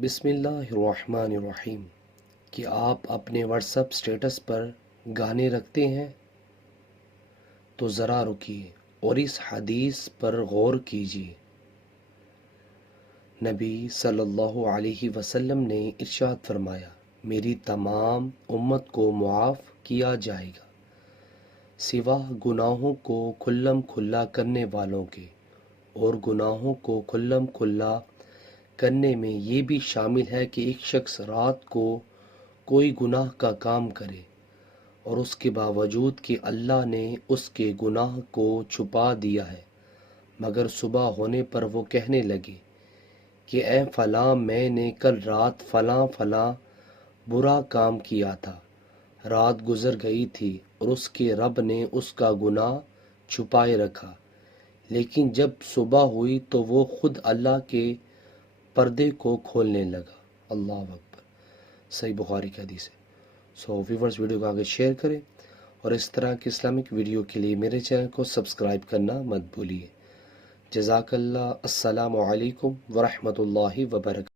بسم اللہ الرحمن الرحیم۔ کہ آپ اپنے واٹس اپ سٹیٹس پر گانے رکھتے ہیں؟ تو ذرا رکیے اور اس حدیث پر غور کیجیے۔ نبی صلی اللہ علیہ وسلم نے ارشاد فرمایا، میری تمام امت کو معاف کیا جائے گا سوا گناہوں کو کھلم کھلا کرنے والوں کے، اور گناہوں کو کھلم کھلا کرنے میں یہ بھی شامل ہے کہ ایک شخص رات کو کوئی گناہ کا کام کرے اور اس کے باوجود کہ اللہ نے اس کے گناہ کو چھپا دیا ہے، مگر صبح ہونے پر وہ کہنے لگے کہ اے فلاں، میں نے کل رات فلاں فلاں برا کام کیا تھا، رات گزر گئی تھی اور اس کے رب نے اس کا گناہ چھپائے رکھا، لیکن جب صبح ہوئی تو وہ خود اللہ کے پردے کو کھولنے لگا۔ اللہ اکبر۔ صحیح بخاری کی حدیث ہے۔ ویورز، ویڈیو کو آگے شیئر کریں اور اس طرح کے اسلامک ویڈیو کے لیے میرے چینل کو سبسکرائب کرنا مت بھولیے۔ جزاک اللہ۔ السلام علیکم ورحمۃ اللہ وبرکاتہ۔